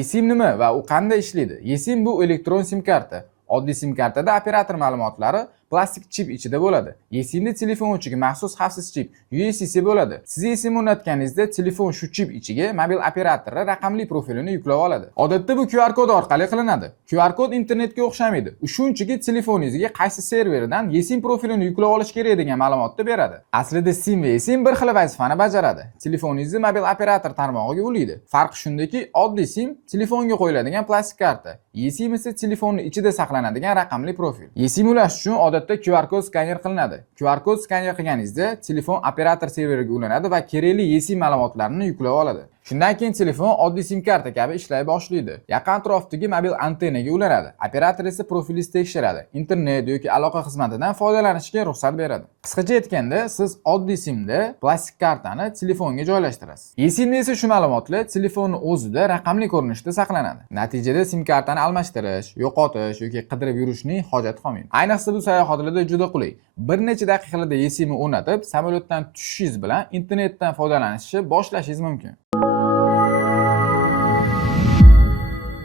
eSIM nima va u qanday ishlaydi? eSIM bu elektron sim karta. Oddiy sim kartada operator ma'lumotlari plastik chip ichida bo'ladi. eSIMda telefon uchiga maxsus xavfsiz chip USBC bo'ladi. Siz eSIM o'rnatganingizda telefon shu chip ichiga mobil operatori raqamli profilini yuklab oladi. Odatda bu QR kod orqali qilinadi. QR kod internetga o'xshamaydi. U shunchaki telefoningizga qaysi serverdan eSIM profilini yuklab olish kerak degan ma'lumotni beradi. Aslida SIM va eSIM bir xil vazifani bajaradi. Telefoningizni mobil operator tarmog'iga ulaydi. Farqi shundaki, oddiy SIM telefonga qo'yiladigan plastik karta. eSIM esa telefonning ichida saqlanadigan raqamli profil. eSIM ulash uchun odatda QR kod skaner qilinadi. QR kod skaner qilganingizda telefon operator serveriga ulanadi va kerakli eSIM ma'lumotlarini yuklab oladi. Shundan keyin telefon oddiy sim karta kabi ishlay boshlaydi. Yaqin atrofdagi mobil antenaga ulanadi. Operator esa profilingizni tekshiradi. Internet yoki aloqa xizmatidan foydalanishga ruxsat beradi. Qisqacha aytganda, siz oddiy simda plastik kartani telefonga joylashtirasiz. eSIMda esa shu ma'lumotlar telefonning o'zida raqamli ko'rinishda saqlanadi. Natijada sim kartani almashtirish, yo'qotish yoki qidirib yurishning hojati qolmaydi. Ayniqsa bu sayohatlarda juda qulay. Bir necha daqiqalarda eSIMni o'rnatib, samolyotdan tushishingiz bilan internetdan foydalanishni boshlashingiz mumkin.